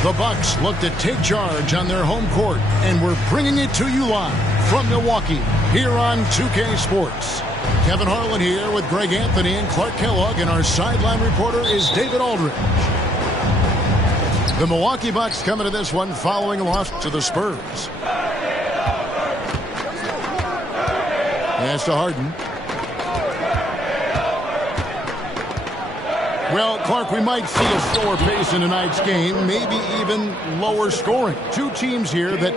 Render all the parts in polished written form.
The Bucks look to take charge on their home court, and we're bringing it to you live from Milwaukee here on 2K Sports. Kevin Harlan here with Greg Anthony and Clark Kellogg, and our sideline reporter is David Aldridge. The Milwaukee Bucks coming to this one following a loss to the Spurs. Pass to Harden. Well, Clark, we might see a slower pace in tonight's game, maybe even lower scoring. Two teams here that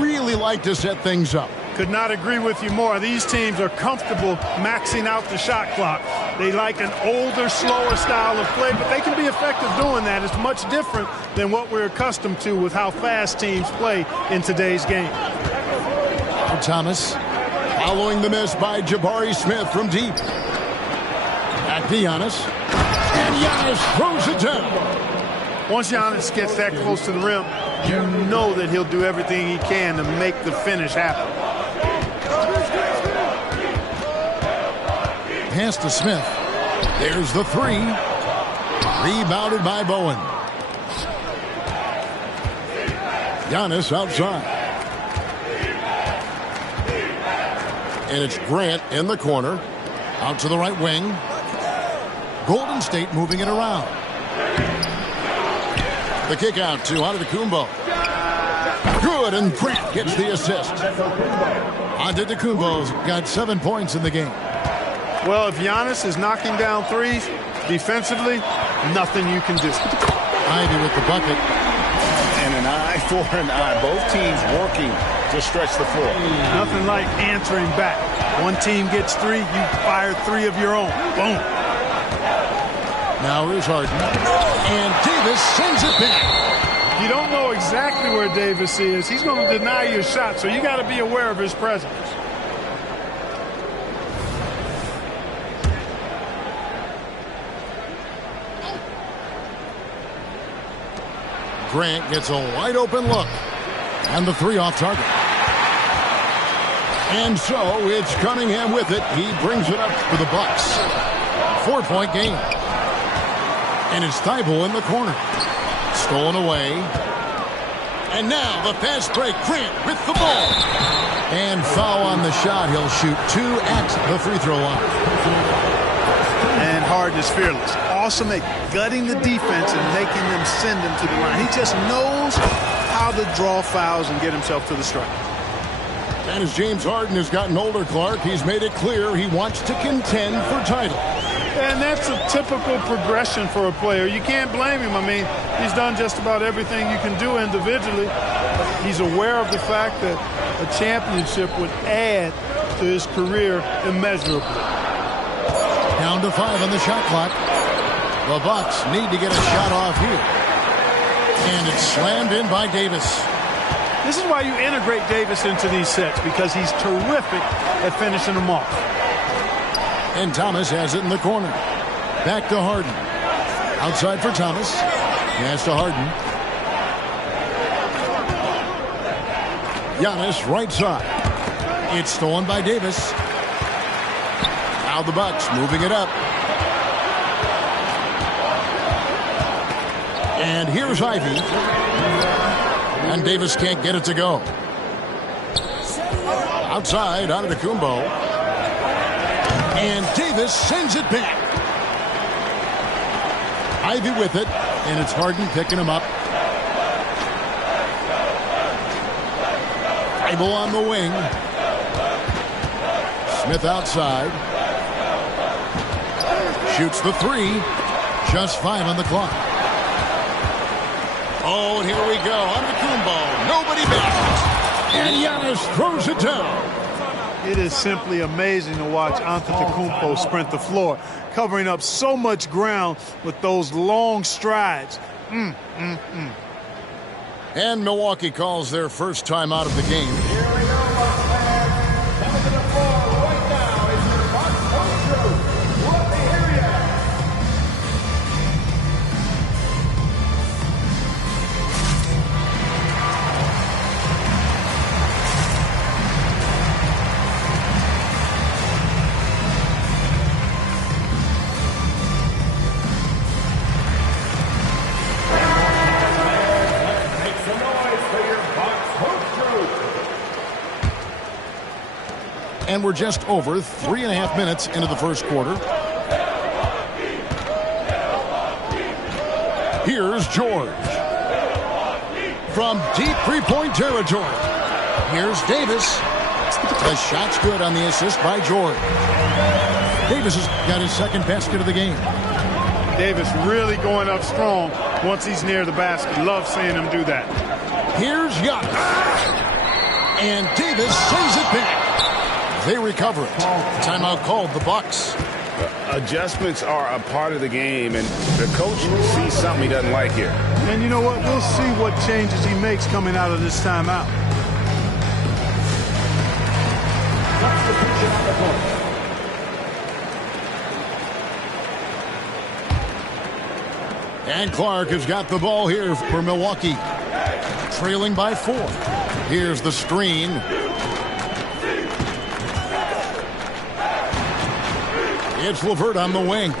really like to set things up. Could not agree with you more. These teams are comfortable maxing out the shot clock. They like an older, slower style of play, but they can be effective doing that. It's much different than what we're accustomed to with how fast teams play in today's game. Thomas following the miss by Jabari Smith from deep. Back to Giannis. And Giannis throws it down. Once Giannis gets that close to the rim, you know that he'll do everything he can to make the finish happen. Pass to Smith. There's the three. Rebounded by Bowen. Giannis outside. And it's Grant in the corner. Out to the right wing. Golden State moving it around. The kick out to Antetokounmpo. Good, and Grant gets the assist. Antetokounmpo's got 7 points in the game. Well, if Giannis is knocking down threes, defensively, nothing you can do. Ivy with the bucket. And an eye for an eye. Both teams working to stretch the floor. Nothing like answering back. One team gets three, you fire three of your own. Boom. Now here's Harden. And Davis sends it back. You don't know exactly where Davis is. He's going to deny your shot, so you got to be aware of his presence. Grant gets a wide open look. And the three off target. And so it's Cunningham with it. He brings it up for the Bucks. 4-point game. And it's Thibault in the corner. Stolen away. And now the fast break. Grant with the ball. And foul on the shot. He'll shoot two at the free throw line. And Harden is fearless. Awesome at gutting the defense and making them send him to the line. He just knows how to draw fouls and get himself to the strike. And as James Harden has gotten older, Clark, he's made it clear he wants to contend for title. And that's a typical progression for a player. You can't blame him. I mean, he's done just about everything you can do individually. He's aware of the fact that a championship would add to his career immeasurably. Down to 5 on the shot clock. The Bucks need to get a shot off here. And it's slammed in by Davis. This is why you integrate Davis into these sets, because he's terrific at finishing them off. And Thomas has it in the corner. Back to Harden. Outside for Thomas. Pass to Harden. Giannis right side. It's stolen by Davis. Now the Bucks moving it up. And here's Ivy. And Davis can't get it to go. Outside, Antetokounmpo. And Davis sends it back. Ivy with it. And it's Harden picking him up. Thibault on the wing. Smith outside. Shoots the three. Just 5 on the clock. Oh, and here we go. Antetokounmpo. Nobody back. And Giannis throws it down. It is simply amazing to watch Antetokounmpo sprint the floor, covering up so much ground with those long strides. And Milwaukee calls their first time out of the game. And we're just over 3.5 minutes into the first quarter. Here's George. From deep three-point territory. Here's Davis. The shot's good on the assist by George. Davis has got his second basket of the game. Davis really going up strong once he's near the basket. Love seeing him do that. Here's Giannis. And Davis sends it back. They recover it. Timeout called the Bucks. Adjustments are a part of the game, and the coach sees something he doesn't like here. And you know what? We'll see what changes he makes coming out of this timeout. And Clark has got the ball here for Milwaukee. Trailing by 4. Here's the screen. It's LeVert on the wing.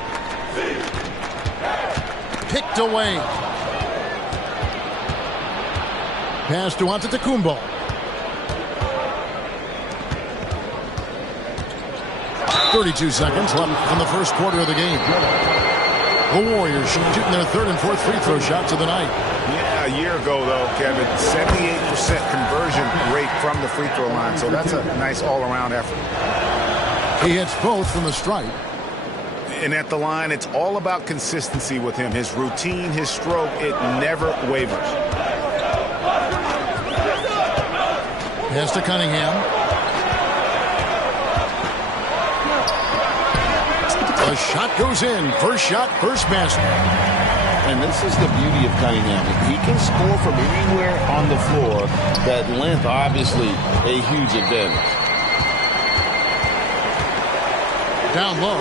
Picked away. Pass to Antetokounmpo. .32 seconds left in the first quarter of the game. The Warriors shooting their third and fourth free throw shots of the night. Yeah, a year ago, though, Kevin, 78% conversion rate from the free throw line. So that's a nice all-around effort. He hits both from the stripe. And at the line, it's all about consistency with him. His routine, his stroke, it never wavers. Pass to Cunningham. The shot goes in. First shot, first basket. And this is the beauty of Cunningham. He can score from anywhere on the floor. That length, obviously, a huge advantage. Down low.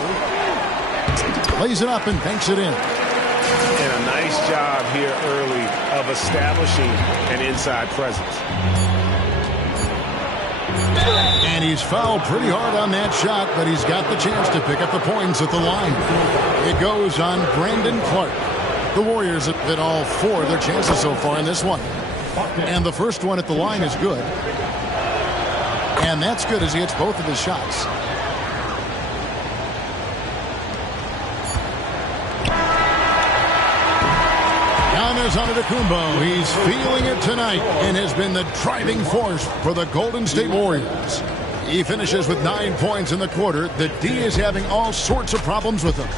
Lays it up and banks it in. And a nice job here early of establishing an inside presence. And he's fouled pretty hard on that shot, but he's got the chance to pick up the points at the line. It goes on Brandon Clark. The Warriors have hit all 4 of their chances so far in this one. And the first one at the line is good. And that's good as he hits both of his shots. Giannis Antetokounmpo, he's feeling it tonight and has been the driving force for the Golden State Warriors. He finishes with 9 points in the quarter. The D is having all sorts of problems with him.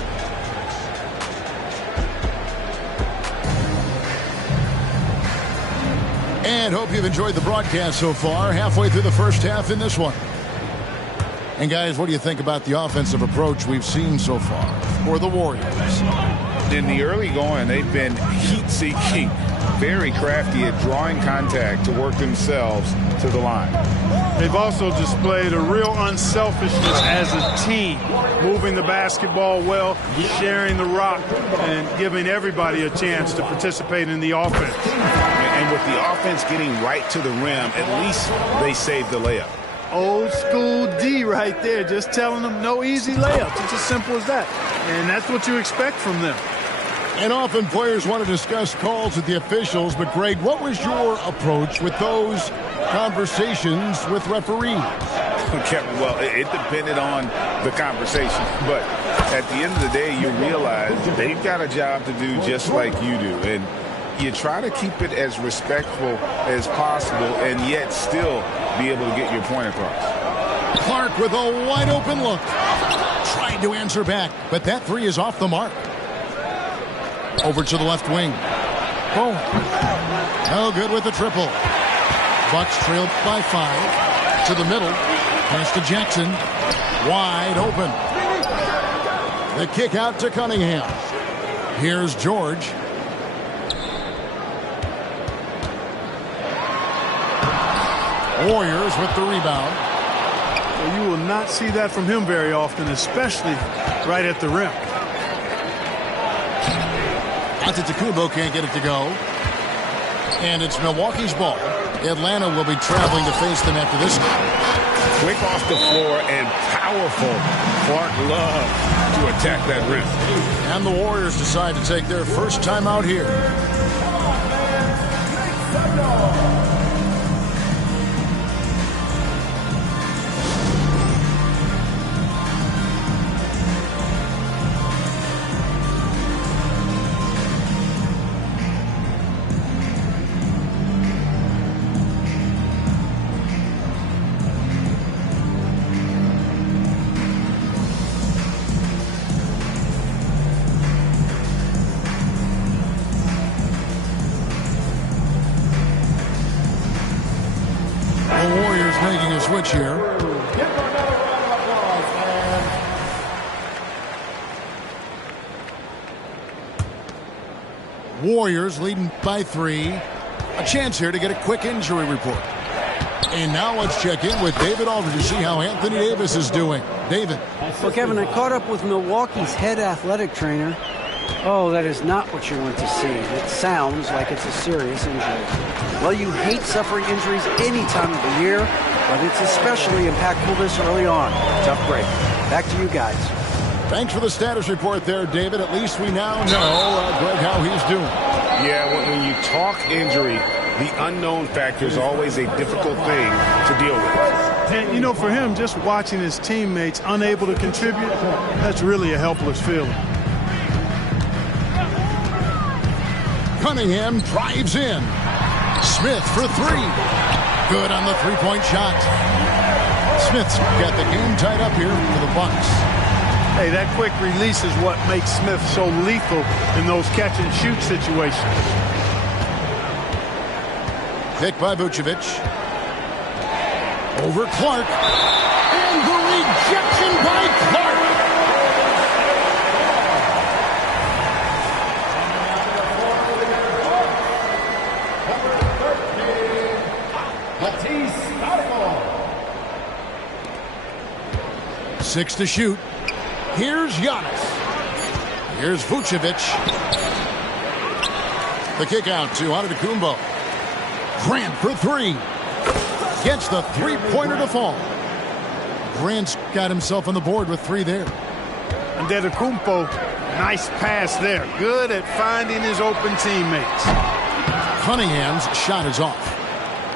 And hope you've enjoyed the broadcast so far. Halfway through the first half in this one. And guys, what do you think about the offensive approach we've seen so far for the Warriors? In the early going, they've been heat-seeking, very crafty at drawing contact to work themselves to the line. They've also displayed a real unselfishness as a team, moving the basketball well, sharing the rock, and giving everybody a chance to participate in the offense. And with the offense getting right to the rim, at least they saved the layup. Old school D right there, just telling them no easy layups. It's as simple as that. And that's what you expect from them. And often players want to discuss calls with the officials, but Greg, what was your approach with those conversations with referees? Kevin, well, it depended on the conversation. But at the end of the day, you realize they've got a job to do just like you do. And you try to keep it as respectful as possible and yet still be able to get your point across. Clark with a wide open look. Tried to answer back, but that 3 is off the mark. Over to the left wing. Boom. No good with the triple. Bucks trailed by 5. To the middle. Pass to Jackson. Wide open. The kick out to Cunningham. Here's George. Warriors with the rebound. Well, you will not see that from him very often, especially right at the rim. Antetokounmpo can't get it to go. And it's Milwaukee's ball. Atlanta will be traveling to face them after this. Quick off the floor and powerful. Clark Love to attack that rim. And the Warriors decide to take their first time out here. The Warriors making a switch here. Warriors leading by 3. A chance here to get a quick injury report. And now let's check in with David Aldridge to see how Anthony Davis is doing. David. Well, Kevin, I caught up with Milwaukee's head athletic trainer. Oh, that is not what you want to see. It sounds like it's a serious injury. Well, you hate suffering injuries any time of the year, but it's especially impactful this early on. Tough break. Back to you guys. Thanks for the status report there, David. At least we now know, Greg, how he's doing. Yeah, when you talk injury, the unknown factor is always a difficult thing to deal with. And, you know, for him, just watching his teammates unable to contribute, that's really a helpless feeling. Cunningham drives in. Smith for 3. Good on the three-point shot. Smith's got the game tied up here for the Bucks. Hey, that quick release is what makes Smith so lethal in those catch-and-shoot situations. Pick by Vucevic. Over Clark. And the rejection by Clark. Six to shoot. Here's Giannis. Here's Vucevic. The kick out to Antetokounmpo. Grant for 3. Gets the three-pointer to fall. Grant's got himself on the board with 3 there. And Antetokounmpo, nice pass there. Good at finding his open teammates. Cunningham's shot is off.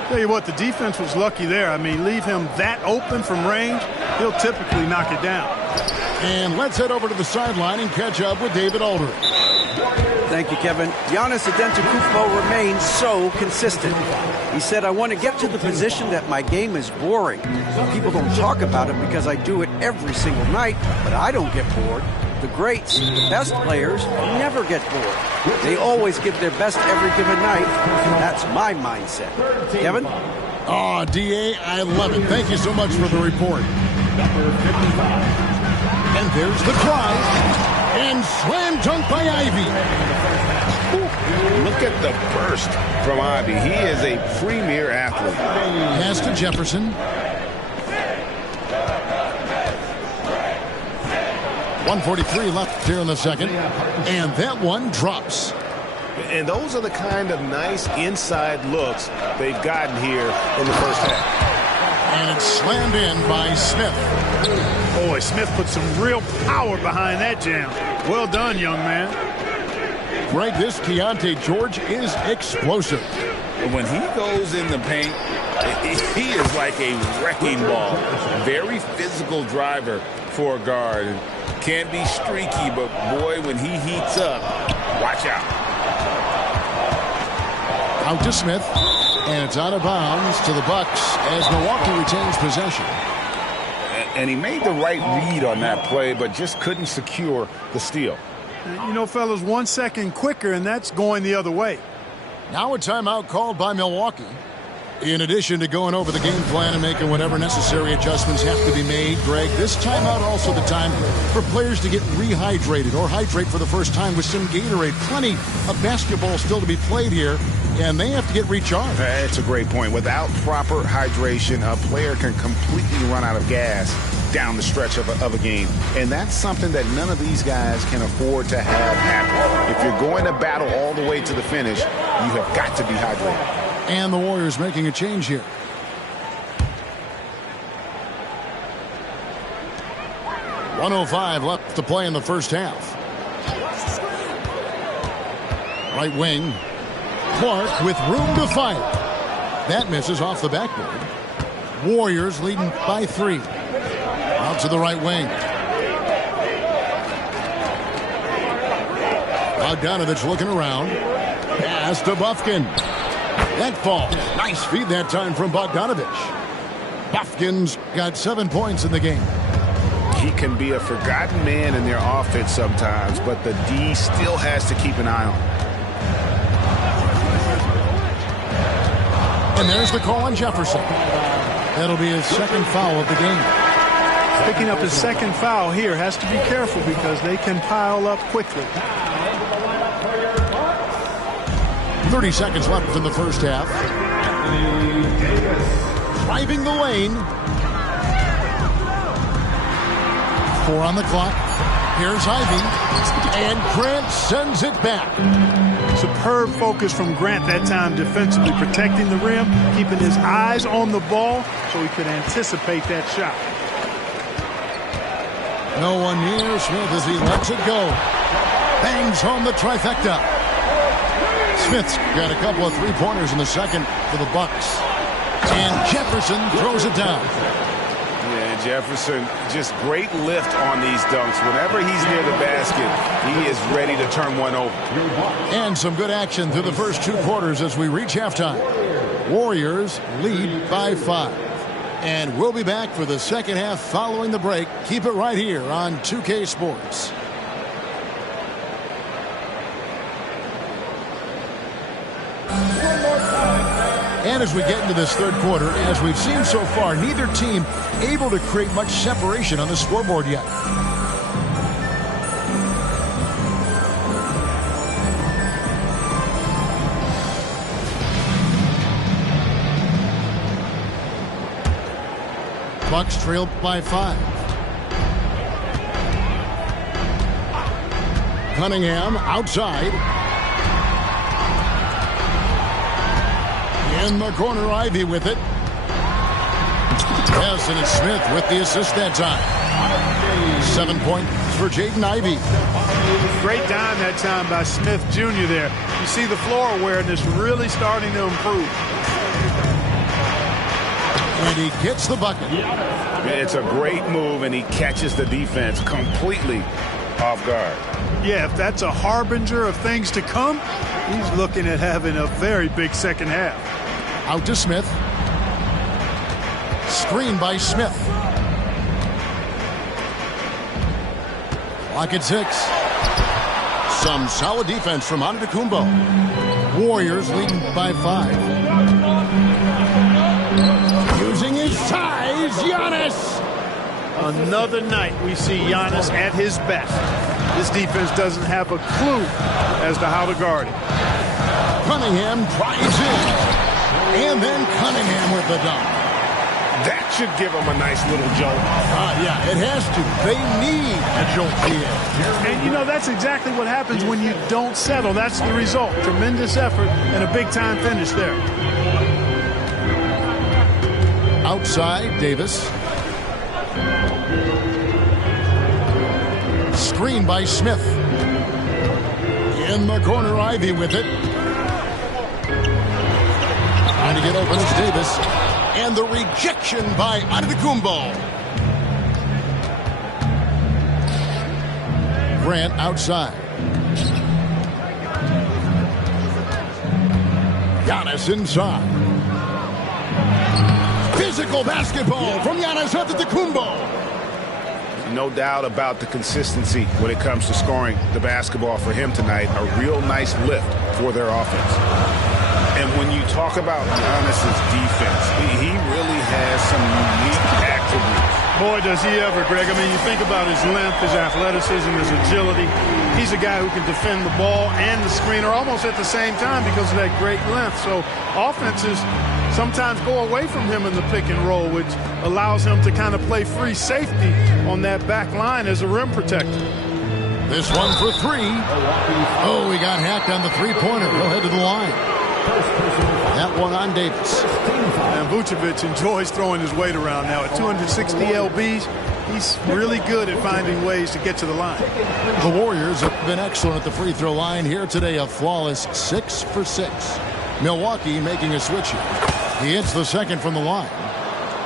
Tell you what, the defense was lucky there. I mean, leave him that open from range, he'll typically knock it down. And let's head over to the sideline and catch up with David Aldridge. Thank you, Kevin. Giannis Antetokounmpo remains so consistent. He said, I want to get to the position that my game is boring. People don't talk about it because I do it every single night, but I don't get bored. The greats, the best players, never get bored. They always give their best every given night. That's my mindset. Kevin? Oh, D.A., I love it. Thank you so much for the report. And there's the try. And slam dunk by Ivy. Look at the burst from Ivy. He is a premier athlete. Pass to Jefferson. 1:43 left here in the second. And that one drops. And those are the kind of nice inside looks they've gotten here in the first half. And it's slammed in by Smith. Boy, Smith put some real power behind that jam. Well done, young man. Greg, this Keontae George is explosive. When he goes in the paint, he is like a wrecking ball. Very physical driver for a guard. Can be streaky, but boy, when he heats up, watch out. Out to Smith, and it's out of bounds to the Bucks as Milwaukee retains possession. And he made the right read on that play, but just couldn't secure the steal. You know, fellas, 1 second quicker, and that's going the other way. Now a timeout called by Milwaukee. In addition to going over the game plan and making whatever necessary adjustments have to be made, Greg, this timeout also the time for players to get rehydrated or hydrate for the first time with some Gatorade. Plenty of basketball still to be played here, and they have to get recharged. That's a great point. Without proper hydration, a player can completely run out of gas down the stretch of a game. And that's something that none of these guys can afford to have happen. If you're going to battle all the way to the finish, you have got to be hydrated. And the Warriors making a change here. .105 left to play in the first half. Right wing. Clark with room to fire. That misses off the backboard. Warriors leading by 3. Out to the right wing. Bogdanovich looking around. Pass to Bufkin. That falls. Nice feed that time from Bogdanovich. Bufkin's got 7 points in the game. He can be a forgotten man in their offense sometimes, but the D still has to keep an eye on him. And there's the call on Jefferson. That'll be his second foul of the game. Picking up his second foul here. Has to be careful because they can pile up quickly. 30 seconds left in the first half. Driving the lane. 4 on the clock. Here's Ivey. And Grant sends it back. Superb focus from Grant that time defensively, protecting the rim, keeping his eyes on the ball so he could anticipate that shot. No one near Smith as he lets it go. Bangs home the trifecta. Smith's got a couple of three-pointers in the second for the Bucks. And Jefferson throws it down. Yeah, Jefferson, just great lift on these dunks. Whenever he's near the basket, he is ready to turn one over. And some good action through the first 2 quarters as we reach halftime. Warriors lead by 5. And we'll be back for the second half following the break. Keep it right here on 2K Sports. And as we get into this third quarter, as we've seen so far, neither team able to create much separation on the scoreboard yet. Bucks trail by 5. Cunningham outside. In the corner, Ivey with it. Yes, and it's Smith with the assist that time. 7 points for Jaden Ivey. Great dime that time by Smith Jr. there. You see the floor awareness really starting to improve. And he gets the bucket. It's a great move, and he catches the defense completely off guard. Yeah, if that's a harbinger of things to come, he's looking at having a very big second half. Out to Smith. Screen by Smith. Clock at 6. Some solid defense from Antetokounmpo. Warriors leading by 5. Using his size, Giannis. Another night we see Giannis at his best. This defense doesn't have a clue as to how to guard it. Cunningham drives in. And then Cunningham with the dunk. That should give them a nice little jolt. Yeah, it has to. They need a jolt here. And, you know, that's exactly what happens when you don't settle. That's the result. Tremendous effort and a big-time finish there. Outside, Davis. Screen by Smith. In the corner, Ivey with it. Trying to get open is Davis. And the rejection by Antetokounmpo. Grant outside. Giannis inside. Physical basketball from Giannis Antetokounmpo. No doubt about the consistency when it comes to scoring the basketball for him tonight. A real nice lift for their offense. And when you talk about Giannis's defense, he really has some unique attributes. Boy, does he ever, Greg. I mean, you think about his length, his athleticism, his agility. He's a guy who can defend the ball and the screener almost at the same time because of that great length. So offenses sometimes go away from him in the pick and roll, which allows him to kind of play free safety on that back line as a rim protector. This one for 3. Oh, he got hacked on the three-pointer. Go ahead to the line. That one on Davis. And Vucevic enjoys throwing his weight around now. At 260 lbs, he's really good at finding ways to get to the line. The Warriors have been excellent at the free throw line here today. A flawless 6 for 6. Milwaukee making a switch here. He hits the second from the line.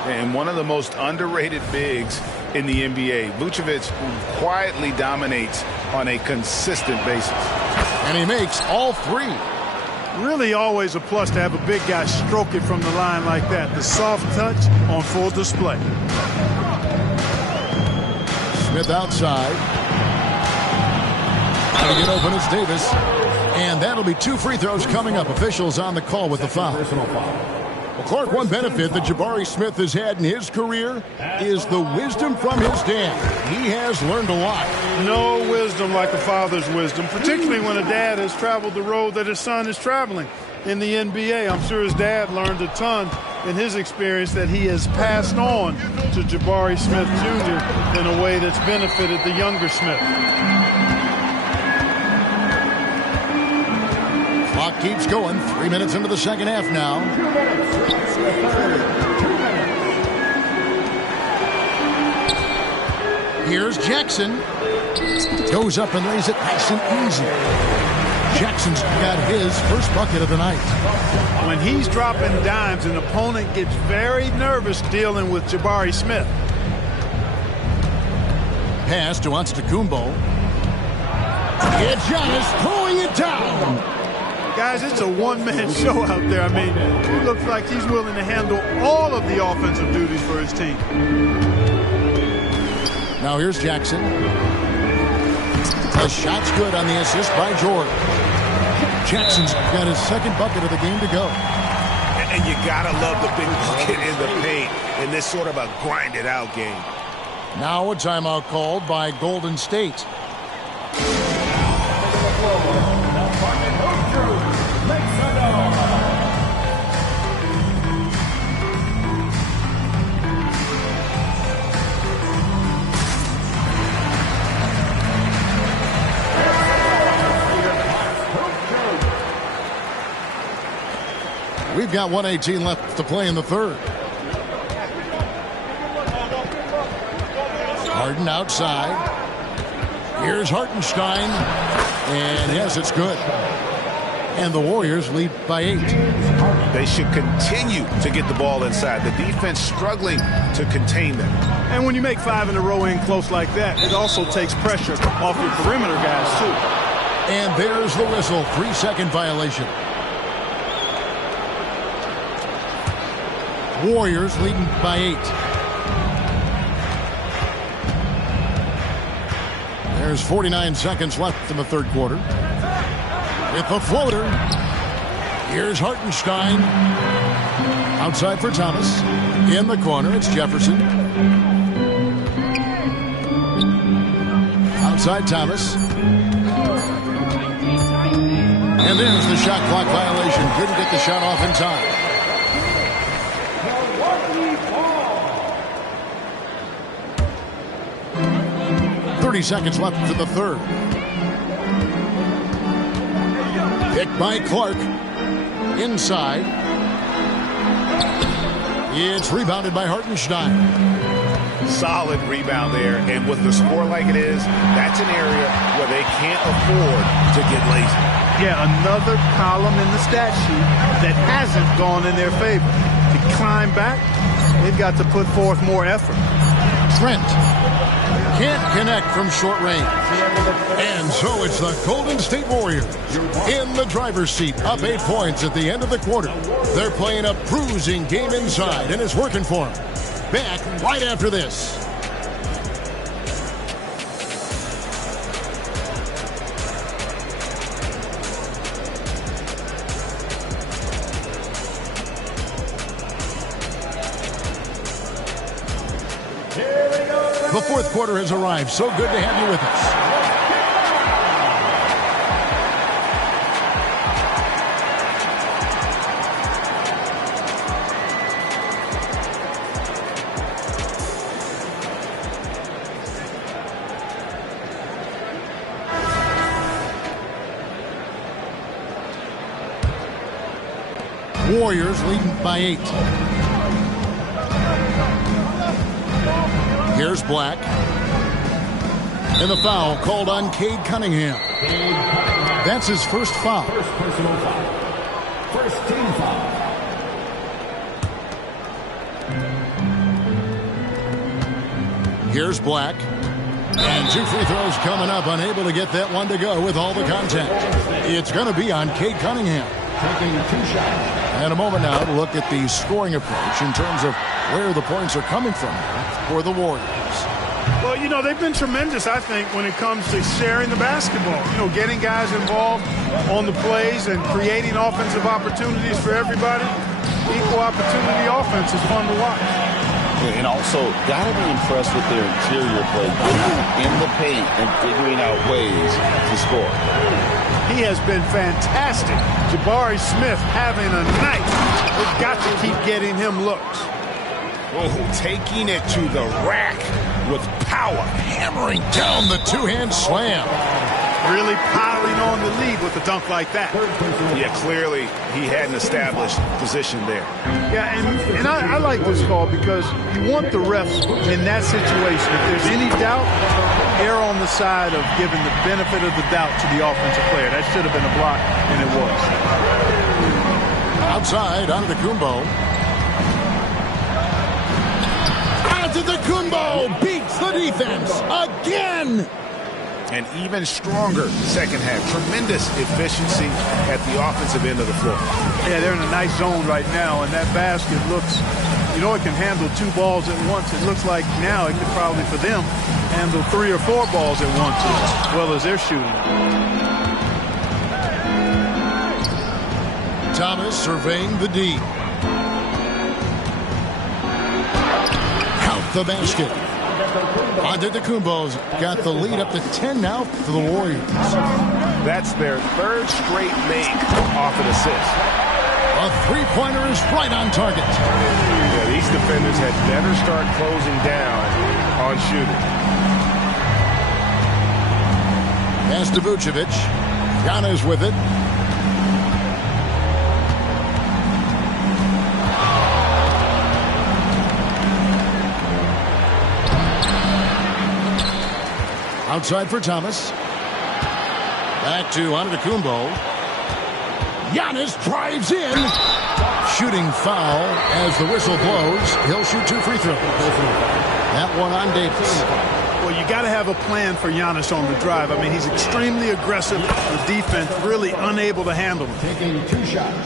And one of the most underrated bigs in the NBA. Vucevic quietly dominates on a consistent basis. And he makes all 3. Really always a plus to have a big guy stroke it from the line like that. The soft touch on full display. Smith outside. Trying to get open is Davis. And that'll be 2 free throws coming up. Officials on the call with the foul. Well, Clark, one benefit that Jabari Smith has had in his career is the wisdom from his dad. He has learned a lot. No wisdom like a father's wisdom, particularly when a dad has traveled the road that his son is traveling in the NBA. I'm sure his dad learned a ton in his experience that he has passed on to Jabari Smith Jr. in a way that's benefited the younger Smith. Clock keeps going. 3 minutes into the second half now. Here's Jackson. Goes up and lays it nice and easy. Jackson's got his first bucket of the night. When he's dropping dimes, an opponent gets very nervous dealing with Jabari Smith. Pass to Antetokounmpo. It's Giannis pulling it down. Guys, it's a one-man show out there. I mean, he looks like he's willing to handle all of the offensive duties for his team. Now here's Jackson. The shot's good on the assist by Jordan. Jackson's got his second bucket of the game to go. And you gotta love the big bucket in the paint in this sort of a grinded-out game. Now a timeout called by Golden State. We've got 1:18 left to play in the third. Harden outside. Here's Hartenstein. And yes, it's good. And the Warriors lead by 8. They should continue to get the ball inside. The defense struggling to contain them. And when you make 5 in a row in close like that, it also takes pressure off your perimeter guys, too. And there's the whistle. 3-second violation. Warriors leading by 8. There's 49 seconds left in the third quarter. With the floater. Here's Hartenstein. Outside for Thomas. In the corner, it's Jefferson. Outside Thomas. And there's the shot clock violation. Couldn't get the shot off in time. Seconds left for the third. Picked by Clark. Inside. It's rebounded by Hartenstein. Solid rebound there. And with the score like it is, that's an area where they can't afford to get lazy. Yeah, another column in the stat sheet that hasn't gone in their favor. To climb back, they've got to put forth more effort. Trent can't connect from short range. And so it's the Golden State Warriors in the driver's seat, up 8 points at the end of the quarter. They're playing a bruising game inside, and it's working for them. Back right after this. The fourth quarter has arrived. So good to have you with us. Warriors leading by 8. Here's Black. And the foul called on Cade Cunningham. That's his first foul. First personal foul. First team foul. Here's Black. And 2 free throws coming up. Unable to get that one to go with all the contact. It's going to be on Cade Cunningham. Taking 2 shots. And a moment now to look at the scoring approach in terms of where the points are coming from for the Warriors. Well, you know, they've been tremendous, I think, when it comes to sharing the basketball. You know, getting guys involved on the plays and creating offensive opportunities for everybody. equal opportunity offense is fun to watch. And also, got to be impressed with their interior play, getting in the paint and figuring out ways to score. He has been fantastic. Jabari Smith having a night. We've got to keep getting him looks. Oh, taking it to the rack with power. Hammering down the two-hand slam. Really piling on the lead with a dunk like that. Yeah, clearly he had an established position there. Yeah, and I like this call because you want the refs in that situation. If there's any doubt, err on the side of giving the benefit of the doubt to the offensive player. That should have been a block, and it was. Outside, Antetokounmpo. Antetokounmpo beats the defense again. An even stronger second half. Tremendous efficiency at the offensive end of the floor. Yeah, they're in a nice zone right now, and that basket looks, you know, it can handle 2 balls at once. It looks like now it could probably, for them, handle 3 or 4 balls at once as well as they're shooting. Thomas surveying the D. Count the basket. Antetokounmpo's got the lead up to 10 now for the Warriors. That's their 3rd straight make off an assist. A three-pointer is right on target. Yeah, these defenders had better start closing down on shooting. Pass to Vucevic. Giannis with it. Outside for Thomas. Back to Antetokounmpo. Giannis drives in. Shooting foul as the whistle blows. He'll shoot 2 free throws. That one on Davis. Well, you got to have a plan for Giannis on the drive. I mean, he's extremely aggressive. The defense really unable to handle him. Taking 2 shots.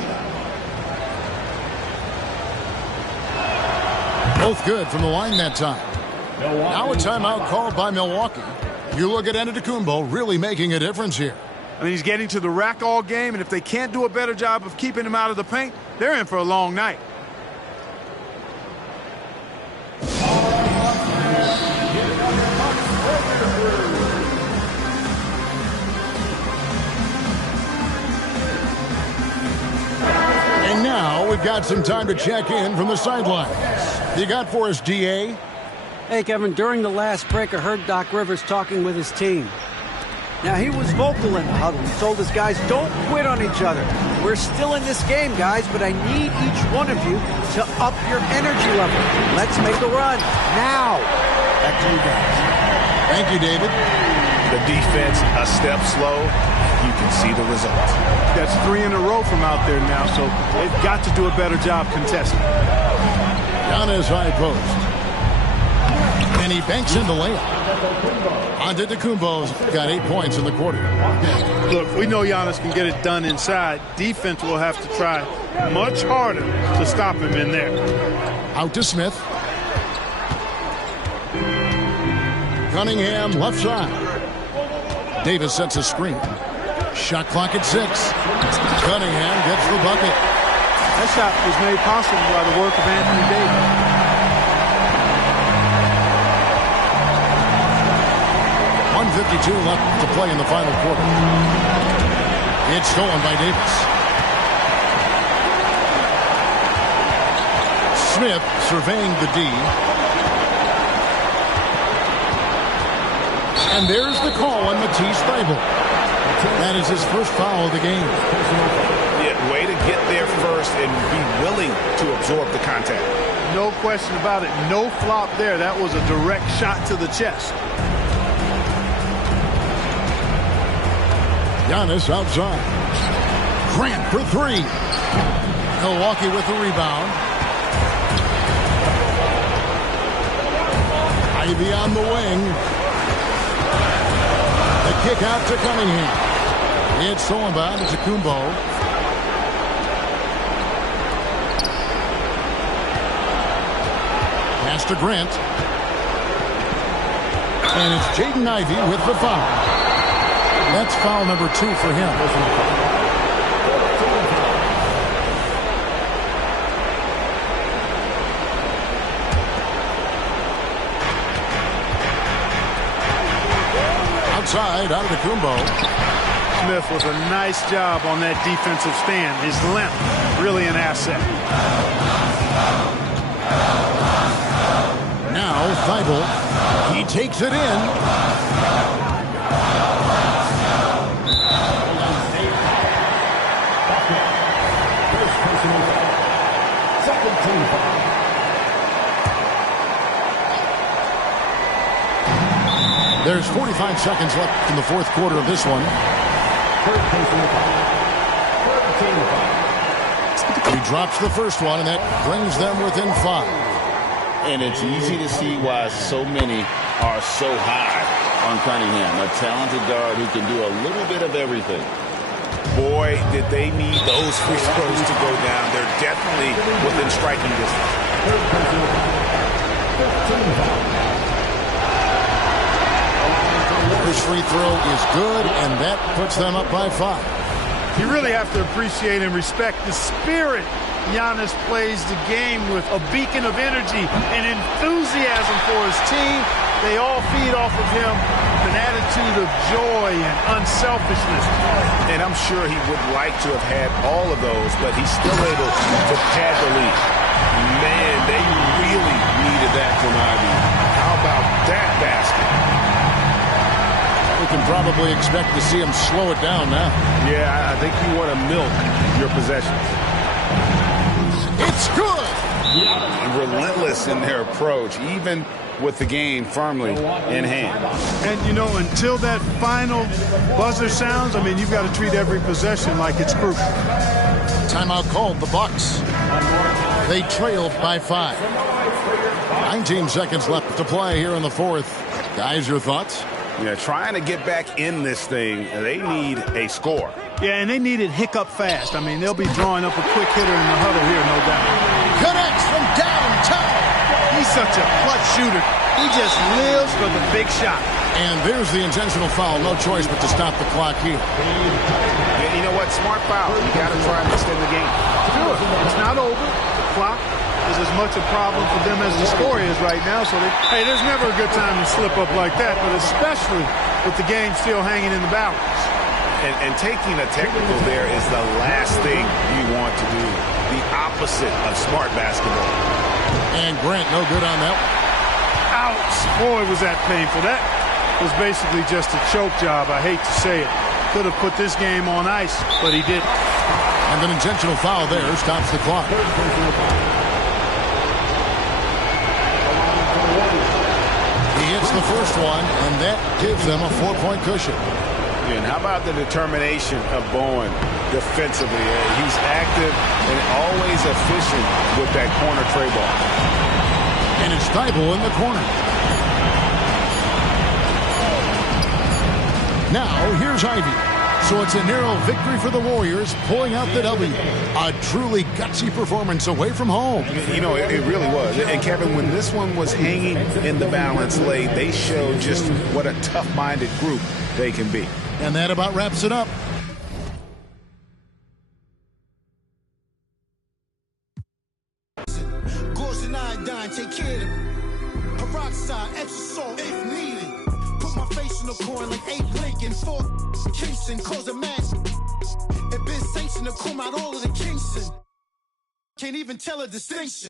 Both good from the line that time. Now a timeout called by Milwaukee. You look at Antetokounmpo really making a difference here. I mean, he's getting to the rack all game, and if they can't do a better job of keeping him out of the paint, they're in for a long night. And now we've got some time to check in from the sidelines. You got for us, DA? Hey, Kevin, during the last break, I heard Doc Rivers talking with his team. Now, he was vocal in the huddle. He told his guys, don't quit on each other. We're still in this game, guys, but I need each one of you to up your energy level. Let's make a run now. Back to you guys. Thank you, David. The defense a step slow. You can see the result. That's 3 in a row from out there now, so they've got to do a better job contesting. Giannis high post. And he banks in the layup. Antetokounmpo's got 8 points in the quarter. Look, we know Giannis can get it done inside. Defense will have to try much harder to stop him in there. Out to Smith. Cunningham left side. Davis sets a screen. Shot clock at 6. Cunningham gets the bucket. That shot was made possible by the work of Anthony Davis. 1:52 left to play in the final quarter. It's stolen by Davis. Smith surveying the D. And there's the call on Matisse Thybulle. That is his first foul of the game. Yeah, way to get there first and be willing to absorb the contact. No question about it. No flop there. That was a direct shot to the chest. Giannis outside. Grant for 3. Milwaukee with the rebound. Ivy on the wing. The kick out to Cunningham. It's stolen by Antetokounmpo. Pass to Grant. And it's Jaden Ivey with the foul. That's foul number 2 for him. outside, out of the Kumbo. Smith with a nice job on that defensive stand. His length, really an asset. Now, Thibault. He takes it in. Second team foul. There's 45 seconds left in the fourth quarter of this one. Third personal foul. Third team foul. He drops the first one, and that brings them within 5. And it's easy to see why so many are so high on Cunningham, a talented guard who can do a little bit of everything. Boy, did they need those free throws to go down. They're definitely within striking distance. Third personal foul. 15 foul. First free throw is good, and that puts them up by 5. You really have to appreciate and respect the spirit Giannis plays the game with, a beacon of energy and enthusiasm for his team. They all feed off of him, an attitude of joy and unselfishness. And I'm sure he would like to have had all of those, but he's still able to pad the lead. Man, they really needed that from Ivy. How about that basket? We can probably expect to see him slow it down now. Yeah, I think you want to milk your possessions. It's good! Relentless in their approach, even with the game firmly in hand. And, you know, until that final buzzer sounds, I mean, you've got to treat every possession like it's crucial. Timeout called, the Bucks. They trailed by 5. 19 seconds left to play here in the fourth. Guys, your thoughts? Yeah, trying to get back in this thing, they need a score. Yeah, and they need it hiccup fast. I mean, they'll be drawing up a quick hitter in the huddle here, no doubt. Connects from downtown. He's such a clutch shooter. He just lives for the big shot. And there's the intentional foul. No choice but to stop the clock here. Yeah, you know what? Smart foul. You got to try and extend the game. Sure. It's not over. The clock is as much a problem for them as the score is right now. So, hey, there's never a good time to slip up like that, but especially with the game still hanging in the balance. And taking a technical there is the last thing you want to do. The opposite of smart basketball. And Grant, no good on that. Ouch. Boy, was that painful. That was basically just a choke job. I hate to say it. Could have put this game on ice, but he didn't. And an intentional foul there stops the clock. He hits the first one, and that gives them a 4-point cushion. And how about the determination of Bowen defensively? He's active and always efficient with that corner tray ball. And it's Thibault in the corner. Now, here's Ivy. So it's a narrow victory for the Warriors, pulling out the W. A truly gutsy performance away from home. You know, it really was. And, Kevin, when this one was hanging in the balance late, they showed just what a tough-minded group they can be. And that about wraps it up. Gaussian iodine, take care of them. Peroxide, extra salt if needed. Put my face in the corn like Abe Lincoln. 4 Kingston, cause a match. It been sanctioned to come out all of the Kingston. Can't even tell a distinction.